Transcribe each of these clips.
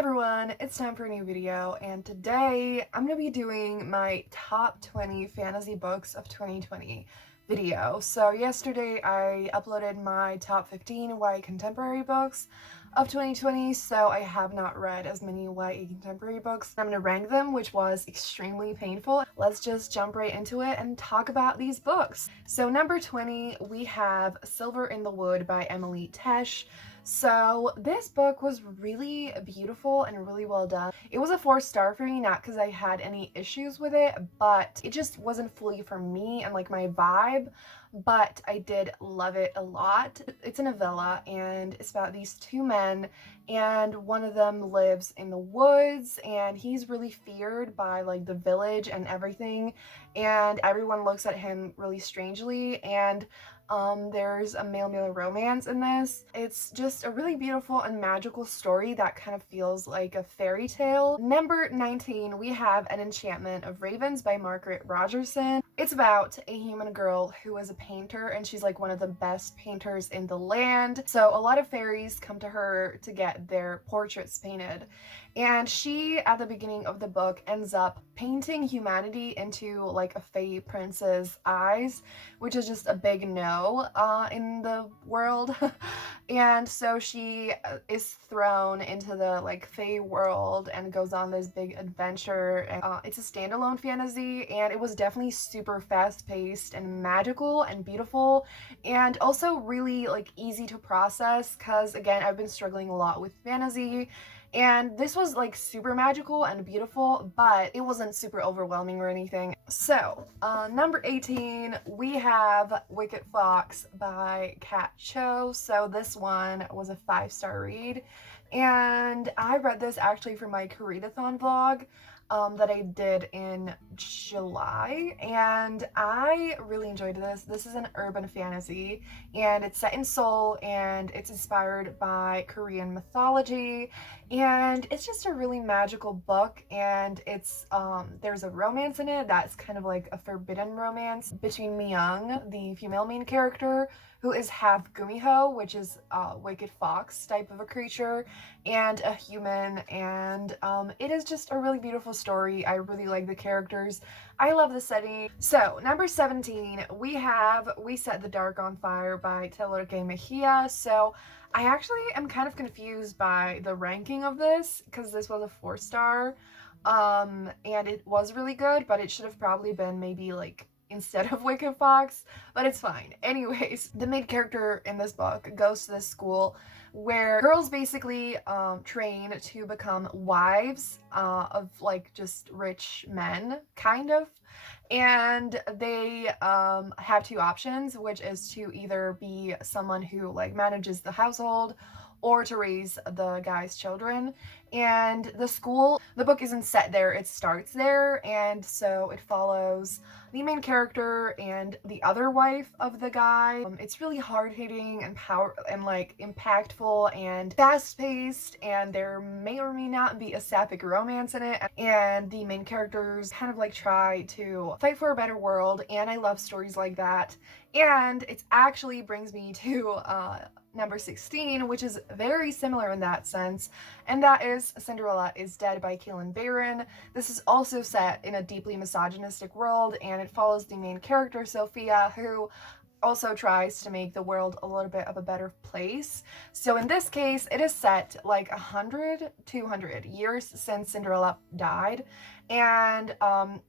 Everyone, it's time for a new video, and today I'm going to be doing my top 20 fantasy books of 2020 video. So yesterday I uploaded my top 15 YA contemporary books of 2020, so I have not read as many YA contemporary books. I'm going to rank them, which was extremely painful. Let's just jump right into it and talk about these books. So number 20, we have Silver in the Wood by Emily Tesh. So this book was really beautiful and really well done. It was a 4-star for me, not because I had any issues with it, but it just wasn't fully for me and like my vibe, but I did love it a lot. It's a novella and it's about these two men, and one of them lives in the woods and he's really feared by like the village and everything, and everyone looks at him really strangely, and there's a male-male romance in this. It's just a really beautiful and magical story that kind of feels like a fairy tale. Number 19, we have An Enchantment of Ravens by Margaret Rogerson. It's about a human girl who is a painter, and she's like one of the best painters in the land. So a lot of fairies come to her to get their portraits painted. And she, at the beginning of the book, ends up painting humanity into like a fae prince's eyes, which is just a big no in the world. And so she is thrown into the like fae world and goes on this big adventure. And, it's a standalone fantasy, and it was definitely super fast-paced and magical and beautiful, and also really like easy to process because, again, I've been struggling a lot with fantasy. And this was like super magical and beautiful, but it wasn't super overwhelming or anything. So, number 18, we have Wicked Fox by Kat Cho. So this one was a 5-star read, and I read this actually for my Readathon vlog that I did in July, and I really enjoyed this. This is an urban fantasy, and it's set in Seoul, and it's inspired by Korean mythology, and it's just a really magical book. And it's there's a romance in it that's kind of like a forbidden romance between Myung, the female main character, who is half Gumiho, which is a wicked fox type of a creature, and a human, and it is just a really beautiful story. I really like the characters. I love the setting. So, number 17, we have We Set the Dark on Fire by Taylor Gay Mejia. So, I actually am kind of confused by the ranking of this, because this was a 4-star, and it was really good, but it should have probably been maybe like instead of Wicked Fox, but it's fine. Anyways, the main character in this book goes to this school where girls basically train to become wives of like just rich men, kind of. And they have two options, which is to either be someone who like manages the household or to raise the guy's children. And the book isn't set there, it starts there, and so it follows the main character and the other wife of the guy. It's really hard-hitting and like impactful and fast-paced, and there may or may not be a sapphic romance in it, and the main characters kind of like try to fight for a better world, and I love stories like that. And it actually brings me to number 16, which is very similar in that sense, and that is Cinderella is Dead by Kailyn Barron. This is also set in a deeply misogynistic world, and it follows the main character, Sophia, who also tries to make the world a little bit of a better place. So in this case, it is set like 200 years since Cinderella died, and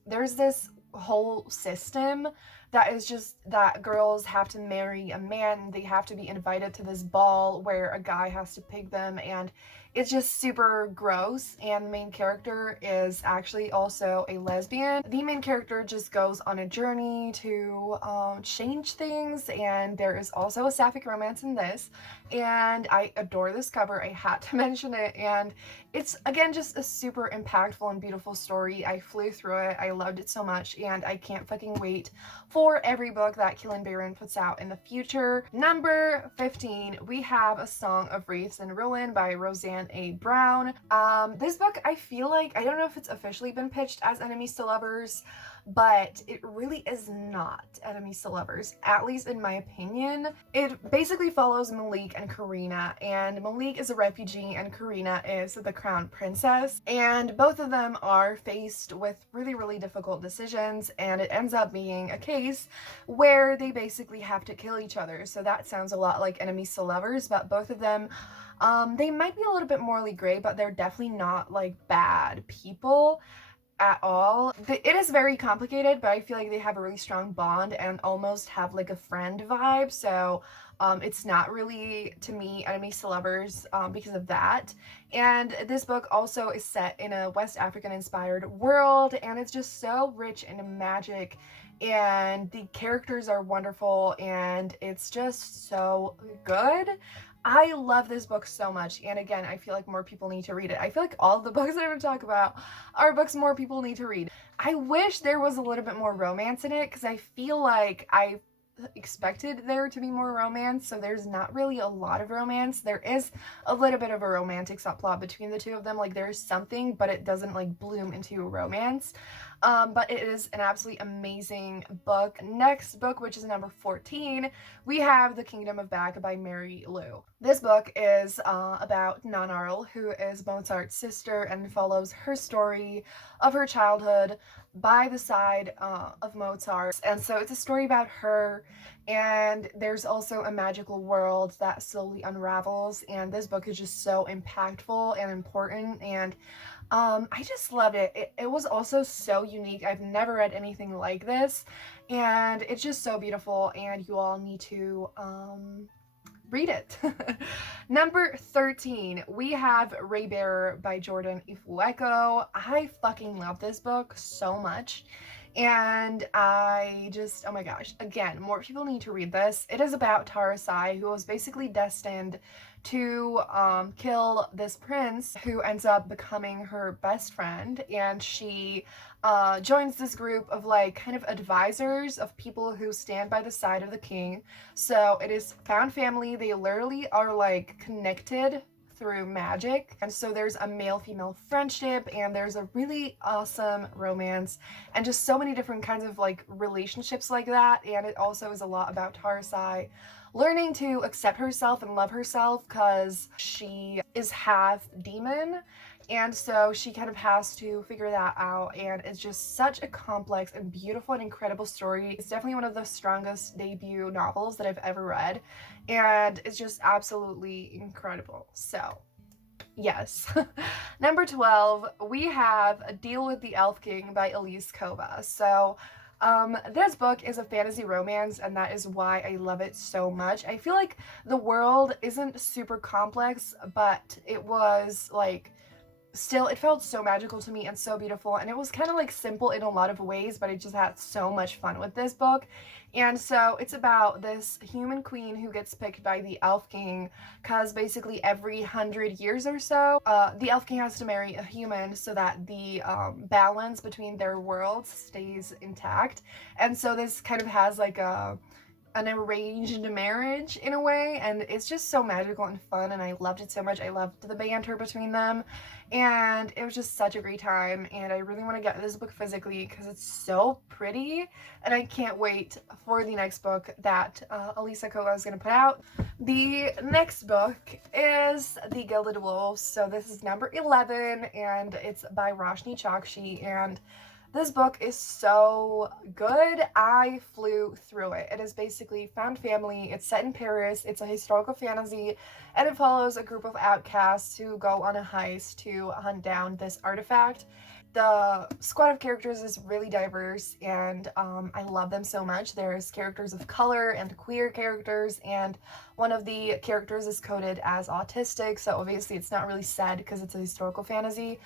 there's this whole system that is just that girls have to marry a man, they have to be invited to this ball where a guy has to pick them, and it's just super gross. And the main character is actually also a lesbian. The main character just goes on a journey to change things, and there is also a sapphic romance in this, and I adore this cover. I had to mention it, and it's again just a super impactful and beautiful story. I flew through it, I loved it so much, and I can't fucking wait for every book that Kailyn Barron puts out in the future. Number 15, we have A Song of Wreaths and Ruin by Roseanne and a brown. This book, I feel like, I don't know if it's officially been pitched as enemies to lovers, but it really is not enemies to lovers, at least in my opinion. It basically follows Malik and Karina, and Malik is a refugee and Karina is the crown princess, and both of them are faced with really, really difficult decisions, and it ends up being a case where they basically have to kill each other. So that sounds a lot like enemies to lovers, but both of them, they might be a little bit morally gray, but they're definitely not like bad people at all. It is very complicated, but I feel like they have a really strong bond and almost have like a friend vibe. So it's not really, to me, enemies to lovers because of that. And this book also is set in a West African inspired world, and it's just so rich in magic, and the characters are wonderful, and it's just so good. I love this book so much, and again, I feel like more people need to read it. I feel like all of the books that I'm going to talk about are books more people need to read. I wish there was a little bit more romance in it, because I feel like I expected there to be more romance, so there's not really a lot of romance. There is a little bit of a romantic subplot between the two of them, like there's something, but it doesn't like bloom into a romance. But it is an absolutely amazing book. Next book, which is number 14, we have The Kingdom of Bag by Mary Lou. This book is about Nanarl, who is Mozart's sister, and follows her story of her childhood by the side of Mozart. And so it's a story about her, and there's also a magical world that slowly unravels, and this book is just so impactful and important, and I just loved it. It was also so unique. I've never read anything like this, and it's just so beautiful, and you all need to read it. Number 13, we have Raybearer by Jordan Ifueko. I fucking love this book so much. And I just, oh my gosh, again, more people need to read this. It is about Tarasai, who was basically destined to kill this prince who ends up becoming her best friend, and she joins this group of like kind of advisors of people who stand by the side of the king. So it is found family. They literally are like connected through magic, and so there's a male-female friendship, and there's a really awesome romance, and just so many different kinds of like relationships like that. And it also is a lot about Tarasai learning to accept herself and love herself, because she is half demon, and so she kind of has to figure that out. And it's just such a complex and beautiful and incredible story. It's definitely one of the strongest debut novels that I've ever read, and it's just absolutely incredible. So yes. Number 12, we have A Deal with the Elf King by Elise Kova. So this book is a fantasy romance, and that is why I love it so much. I feel like the world isn't super complex, but it was like, still, it felt so magical to me and so beautiful, and it was kind of like simple in a lot of ways, but I just had so much fun with this book. And so it's about this human queen who gets picked by the Elf King, because basically every 100 years or so, the Elf King has to marry a human so that the balance between their worlds stays intact. And so this kind of has like an arranged marriage in a way, and it's just so magical and fun, and I loved it so much. I loved the banter between them, and it was just such a great time, and I really want to get this book physically because it's so pretty, and I can't wait for the next book that Elisa Kova is going to put out. The next book is The Gilded Wolves. So this is number 11, and it's by Roshni Chokshi, and this book is so good. I flew through it. It is basically found family. It's set in Paris. It's a historical fantasy, and it follows a group of outcasts who go on a heist to hunt down this artifact. The squad of characters is really diverse, and I love them so much. There's characters of color and queer characters, and one of the characters is coded as autistic, so obviously it's not really said because it's a historical fantasy,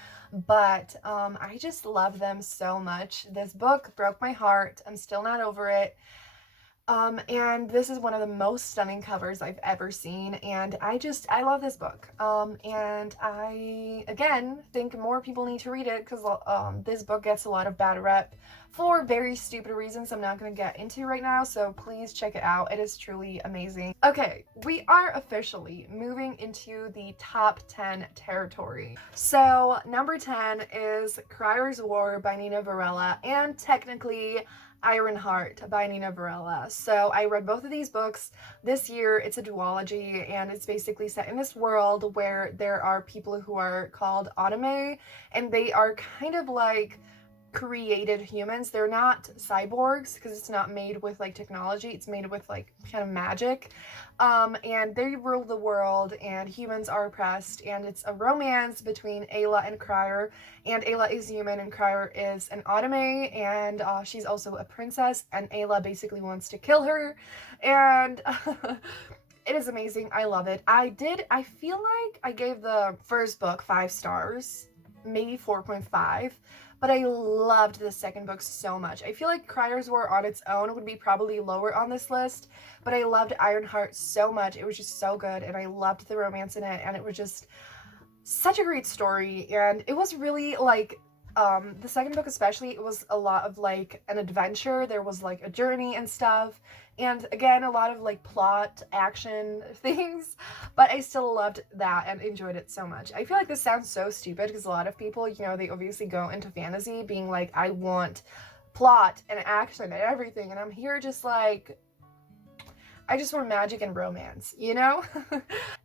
but I just love them so much. This book broke my heart. I'm still not over it. And this is one of the most stunning covers I've ever seen, and I love this book. And I, again, think more people need to read it, because this book gets a lot of bad rep for very stupid reasons I'm not going to get into right now, so please check it out. It is truly amazing. Okay, we are officially moving into the top 10 territory. So, number 10 is Crier's War by Nina Varela, and technically Ironheart by Nina Varela. So I read both of these books this year. It's a duology, and it's basically set in this world where there are people who are called Otome, and they are kind of like created humans. They're not cyborgs, because it's not made with like technology, it's made with like kind of magic, and they rule the world, and humans are oppressed, and it's a romance between Ayla and Crier, and Ayla is human and Crier is an Otome, and she's also a princess, and Ayla basically wants to kill her, and it is amazing. I love it. I feel like I gave the first book 5 stars, maybe 4.5, but I loved the second book so much. I feel like Crier's War on its own would be probably lower on this list, but I loved Ironheart so much. It was just so good, and I loved the romance in it, and it was just such a great story, and it was really like, the second book especially, it was a lot of like an adventure. There was like a journey and stuff, and again, a lot of like plot action things, but I still loved that and enjoyed it so much. I feel like this sounds so stupid, because a lot of people, you know, they obviously go into fantasy being like, I want plot and action and everything, and I'm here just like, I just want magic and romance, you know?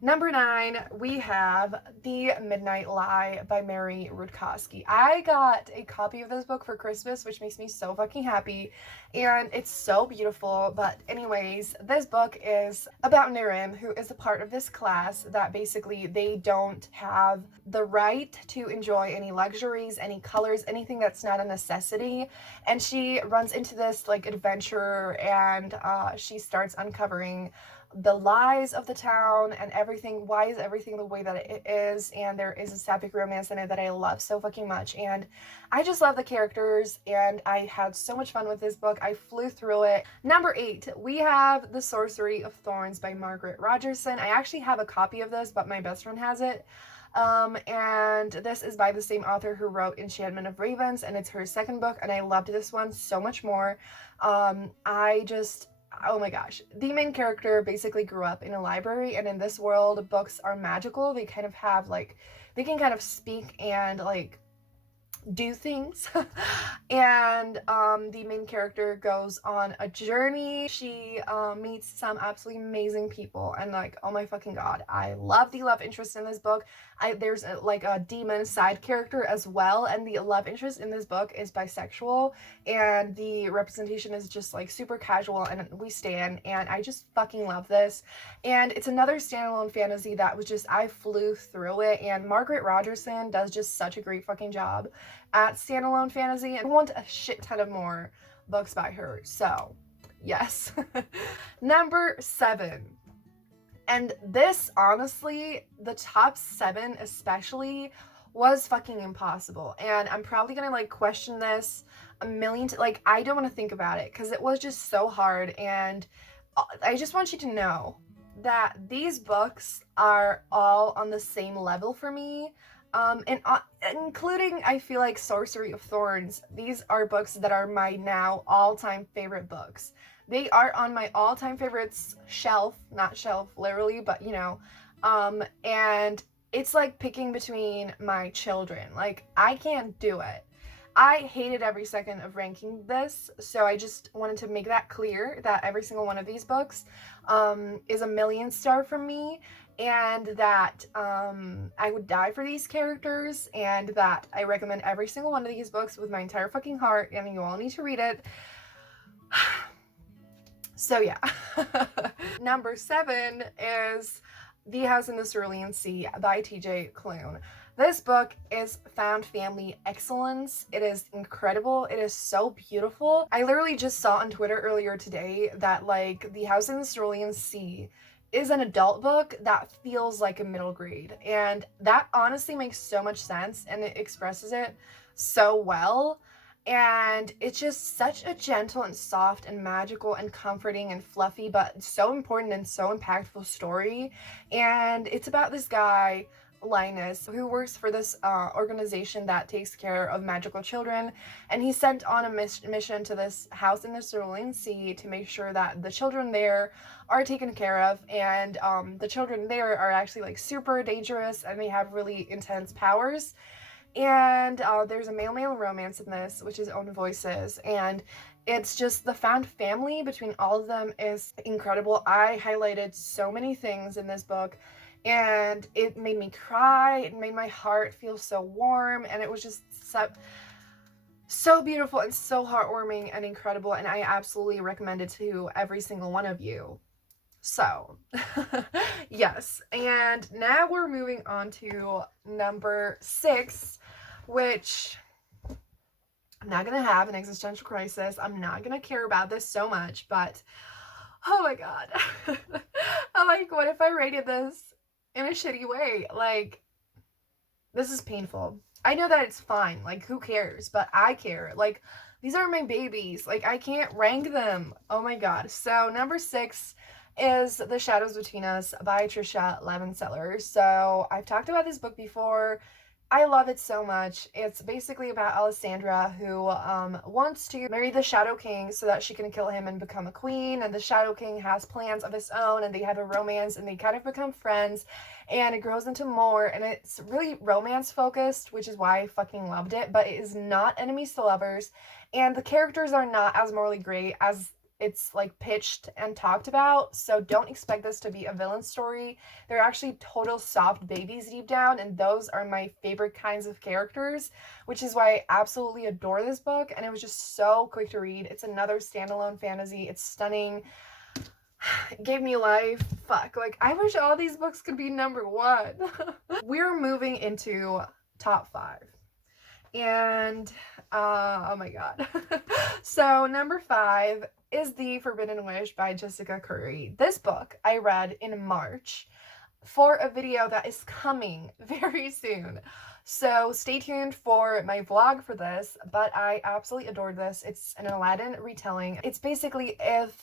Number 9, we have The Midnight Lie by Mary Rutkowski. I got a copy of this book for Christmas, which makes me so fucking happy, and it's so beautiful. But anyways, this book is about Nirim, who is a part of this class that basically they don't have the right to enjoy any luxuries, any colors, anything that's not a necessity, and she runs into this like adventure, and she starts uncovering the lies of the town and everything. Why is everything the way that it is? And there is a sapphic romance in it that I love so fucking much, and I just love the characters, and I had so much fun with this book. I flew through it. Number 8, we have The Sorcery of Thorns by Margaret Rogerson. I actually have a copy of this, but my best friend has it. And this is by the same author who wrote Enchantment of Ravens, and it's her second book, and I loved this one so much more. Oh my gosh. The main character basically grew up in a library, and in this world, books are magical. They kind of have like, they can kind of speak and like do things. And the main character goes on a journey. She meets some absolutely amazing people, and like, oh my fucking god, I love the love interest in this book. There's like a demon side character as well, and the love interest in this book is bisexual, and the representation is just like super casual, and we stan, and I just fucking love this. And it's another standalone fantasy that was just, I flew through it, and Margaret Rogerson does just such a great fucking job at standalone fantasy, and I want a shit ton of more books by her, so yes. Number 7, and this, honestly, the top 7 especially, was fucking impossible, and I'm probably gonna like question this a million like, I don't want to think about it, because it was just so hard, and I just want you to know that these books are all on the same level for me. And including, I feel like, Sorcery of Thorns. These are books that are my now all-time favorite books. They are on my all-time favorites shelf, not shelf literally, but you know, and it's like picking between my children. Like, I can't do it. I hated every second of ranking this, so I just wanted to make that clear, that every single one of these books is a million star from me, and that I would die for these characters, and that I recommend every single one of these books with my entire fucking heart, and you all need to read it. So yeah. Number 7 is The House in the Cerulean Sea by TJ Klune. This book is found family excellence. It is incredible. It is so beautiful. I literally just saw on Twitter earlier today that like The House in the Cerulean Sea is an adult book that feels like a middle grade, and that honestly makes so much sense, and it expresses it so well. And it's just such a gentle and soft and magical and comforting and fluffy, but so important and so impactful story. And it's about this guy, Linus, who works for this organization that takes care of magical children. And he's sent on a mission to this house in the Cerulean Sea to make sure that the children there are taken care of. And the children there are actually like super dangerous and they have really intense powers. And there's a male-male romance in this, which is Own Voices, and it's just the found family between all of them is incredible. I highlighted so many things in this book, and it made me cry. It made my heart feel so warm, and it was just so beautiful and so heartwarming and incredible, and I absolutely recommend it to every single one of you. So, yes, and now we're moving on to number 6, which I'm not gonna have an existential crisis. I'm not gonna care about this so much, but oh my god. I'm like, what if I rated this in a shitty way? Like, this is painful. I know that it's fine, like, who cares? But I care. Like, these are my babies. Like, I can't rank them. Oh my god. So, number 6 is The Shadows Between Us by Trisha Levenseller. So I've talked about this book before. I love it so much. It's basically about Alessandra who wants to marry the Shadow King so that she can kill him and become a queen, and the Shadow King has plans of his own, and they have a romance and they kind of become friends, and it grows into more, and it's really romance focused, which is why I fucking loved it, but it is not enemies to lovers, and the characters are not as morally great as it's like pitched and talked about, so don't expect this to be a villain story. They're actually total soft babies deep down, and those are my favorite kinds of characters, which is why I absolutely adore this book, and it was just so quick to read. It's another standalone fantasy. It's stunning. It gave me life. Fuck, like, I wish all these books could be number 1. We're moving into top 5. And, oh my god. So, number 5 is The Forbidden Wish by Jessica Curry. This book I read in March for a video that is coming very soon. So stay tuned for my vlog for this, but I absolutely adored this. It's an Aladdin retelling. It's basically if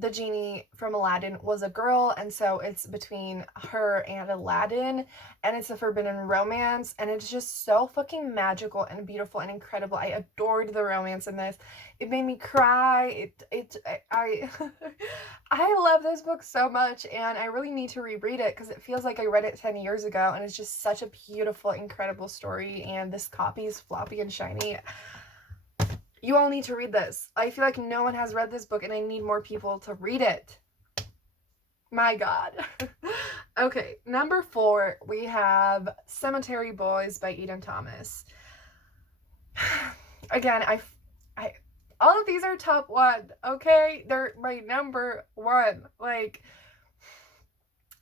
the genie from Aladdin was a girl, and so it's between her and Aladdin, and it's a forbidden romance, and it's just so fucking magical and beautiful and incredible. I adored the romance in this. It made me cry. I I love this book so much, and I really need to reread it because it feels like I read it 10 years ago, and it's just such a beautiful, incredible story, and this copy is floppy and shiny. You all need to read this. I feel like no one has read this book, and I need more people to read it. My god. Okay, number 4, we have Cemetery Boys by Eden Thomas. Again, all of these are top 1, okay? They're my number 1. Like,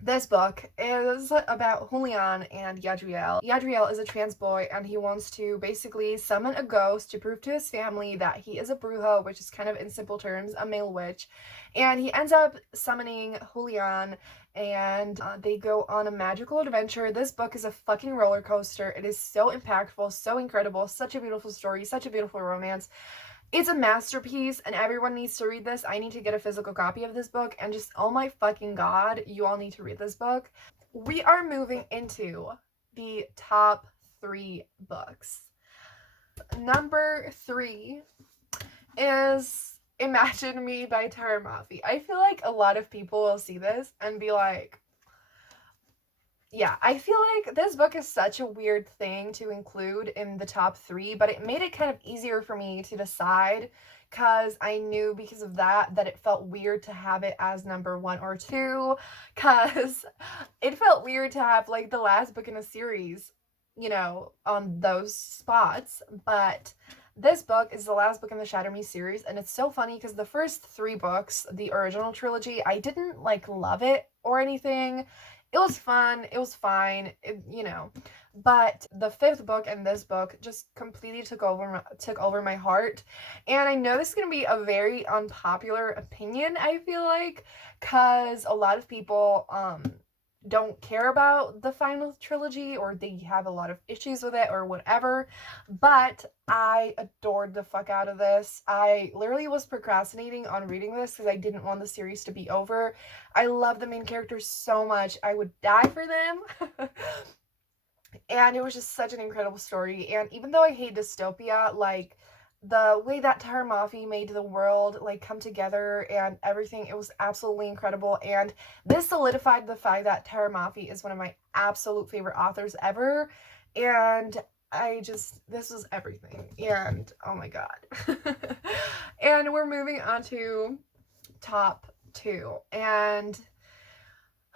this book is about Julian and Yadriel. Yadriel is a trans boy, and he wants to basically summon a ghost to prove to his family that he is a brujo, which is kind of, in simple terms, a male witch. And he ends up summoning Julian, and they go on a magical adventure. This book is a fucking roller coaster. It is so impactful, so incredible, such a beautiful story, such a beautiful romance. It's a masterpiece, and everyone needs to read this. I need to get a physical copy of this book, and just, oh my fucking god, you all need to read this book. We are moving into the top 3 books. Number 3 is Imagine Me by Tara Mafi. I feel like a lot of people will see this and be like, yeah, I feel like this book is such a weird thing to include in the top 3, but it made it kind of easier for me to decide, because I knew because of that it felt weird to have it as number 1 or 2, because it felt weird to have, like, the last book in a series, you know, on those spots. But this book is the last book in the Shatter Me series, and it's so funny because the first 3 books, the original trilogy, I didn't, like, love it or anything. It was fun, it was fine, you know, but the 5th book and this book just completely took over my heart. And I know this is going to be a very unpopular opinion, I feel like, because a lot of people don't care about the final trilogy, or they have a lot of issues with it or whatever, but I adored the fuck out of this. I literally was procrastinating on reading this because I didn't want the series to be over. I love the main characters so much. I would die for them. And it was just such an incredible story. And even though I hate dystopia, like, the way that Taramafi made the world, like, come together and everything, it was absolutely incredible. And this solidified the fact that Taramafi is one of my absolute favorite authors ever. And this was everything. And oh my god. And we're moving on to top 2. And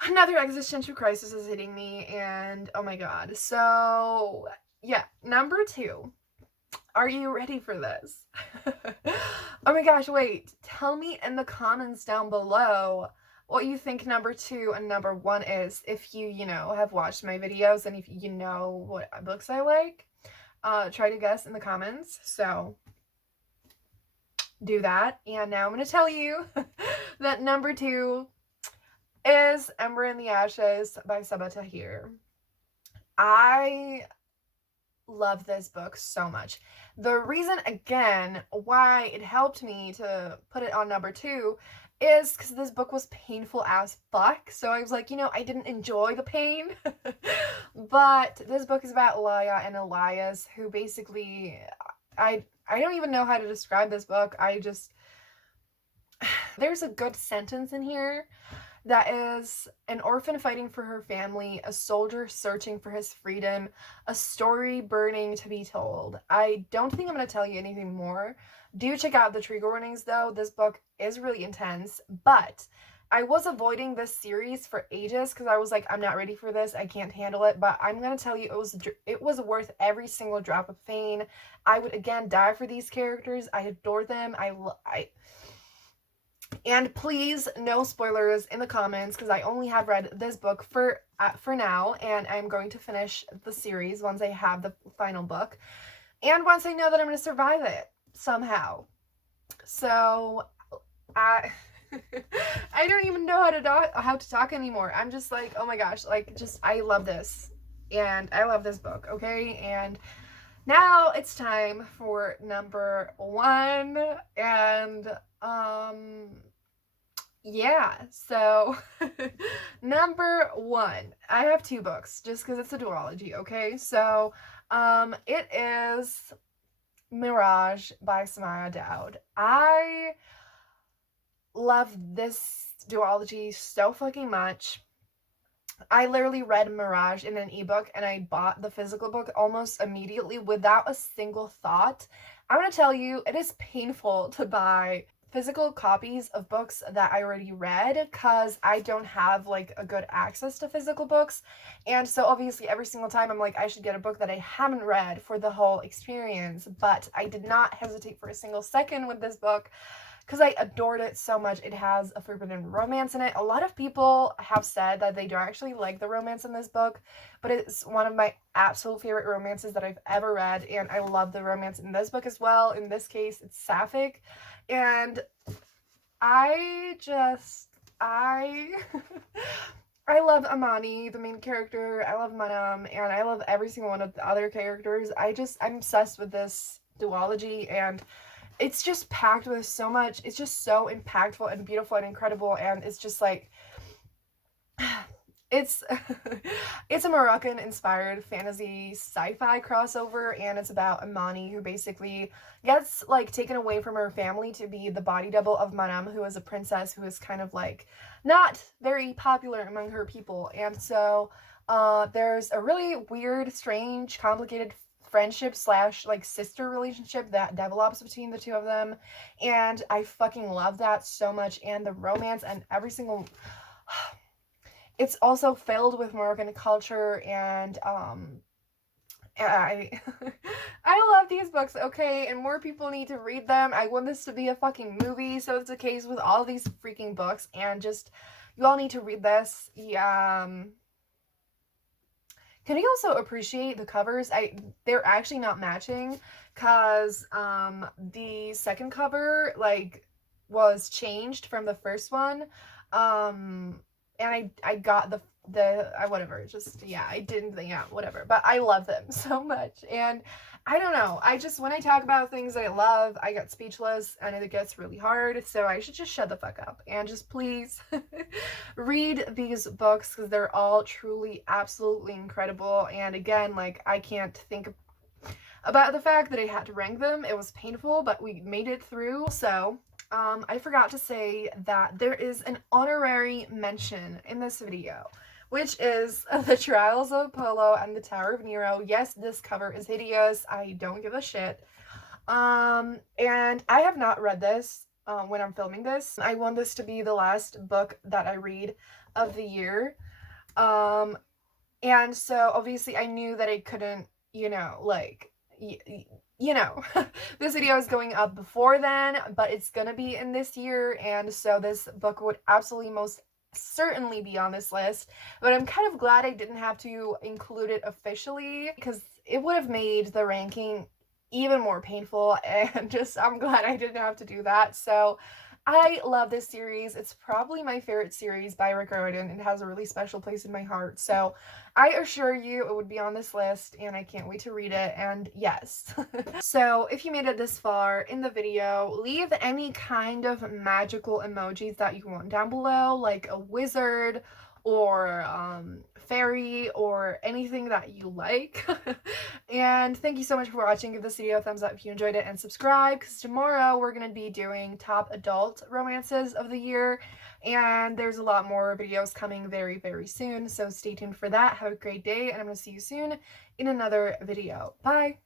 another existential crisis is hitting me, and oh my god. So, yeah, number 2. Are you ready for this? Oh my gosh, wait. Tell me in the comments down below what you think number 2 and number 1 is, if you have watched my videos and if you know what books I like. Try to guess in the comments. So, do that. And now I'm going to tell you that number 2 is Ember in the Ashes by Sabaa Tahir. I love this book so much. The reason, again, why it helped me to put it on number 2 is because this book was painful as fuck. So I was like, I didn't enjoy the pain. But this book is about Laya and Elias, who basically, I don't even know how to describe this book. There's a good sentence in here that is: an orphan fighting for her family, a soldier searching for his freedom, a story burning to be told. I don't think I'm going to tell you anything more. Do check out the trigger warnings though. This book is really intense, but I was avoiding this series for ages because I was like, I'm not ready for this, I can't handle it. But I'm going to tell you, it was worth every single drop of pain. I would again die for these characters. I adore them. And please, no spoilers in the comments, because I only have read this book for now, and I'm going to finish the series once I have the final book, and once I know that I'm going to survive it somehow. So, I don't even know how to talk anymore. I'm just like, oh my gosh, like, I love this, and I love this book, okay? And now it's time for number 1, and yeah, so number 1, I have 2 books just because it's a duology, okay? So it is Mirage by Samaya Dowd. I love this duology so fucking much. I literally read Mirage in an ebook, and I bought the physical book almost immediately without a single thought. I'm gonna tell you, it is painful to buy physical copies of books that I already read because I don't have like a good access to physical books. And so obviously every single time I'm like, I should get a book that I haven't read for the whole experience. But I did not hesitate for a single second with this book because I adored it so much. It has a forbidden romance in it. A lot of people have said that they don't actually like the romance in this book, but it's one of my absolute favorite romances that I've ever read, and I love the romance in this book as well. In this case, it's sapphic, and I I love Amani, the main character. I love Manam, and I love every single one of the other characters. I'm obsessed with this duology, and it's just packed with so much. It's just so impactful and beautiful and incredible, and it's just like, it's it's a Moroccan-inspired fantasy sci-fi crossover, and it's about Amani, who basically gets like taken away from her family to be the body double of Manam, who is a princess who is kind of like not very popular among her people. And so there's a really weird, strange, complicated friendship / like sister relationship that develops between the two of them, and I fucking love that so much. And the romance and every single it's also filled with Moroccan culture, and I I love these books, okay? And more people need to read them. I want this to be a fucking movie, so it's the case with all these freaking books, and just you all need to read this. Yeah. Can you also appreciate the covers? They're actually not matching, cause the second cover like was changed from the first one, and I got whatever, just, yeah, I didn't think, yeah, whatever, but I love them so much. And I don't know, when I talk about things I love, I get speechless and it gets really hard, so I should just shut the fuck up and just please read these books, because they're all truly absolutely incredible. And again, like, I can't think about the fact that I had to rank them. It was painful, but we made it through. So I forgot to say that there is an honorary mention in this video, which is The Trials of Apollo and the Tower of Nero. Yes, this cover is hideous. I don't give a shit. And I have not read this when I'm filming this. I want this to be the last book that I read of the year. And so obviously I knew that I couldn't, you know, like, you know, this video is going up before then, but it's gonna be in this year, and so this book would absolutely most certainly be on this list. But I'm kind of glad I didn't have to include it officially, because it would have made the ranking even more painful, and just, I'm glad I didn't have to do that. So I love this series. It's probably my favorite series by Rick Riordan. It has a really special place in my heart. So I assure you it would be on this list, and I can't wait to read it. And yes. So if you made it this far in the video, leave any kind of magical emojis that you want down below, like a wizard or fairy or anything that you like. And thank you so much for watching. Give this video a thumbs up if you enjoyed it, and subscribe, because tomorrow we're going to be doing top adult romances of the year, and there's a lot more videos coming very, very soon, so stay tuned for that. Have a great day, and I'm going to see you soon in another video. Bye!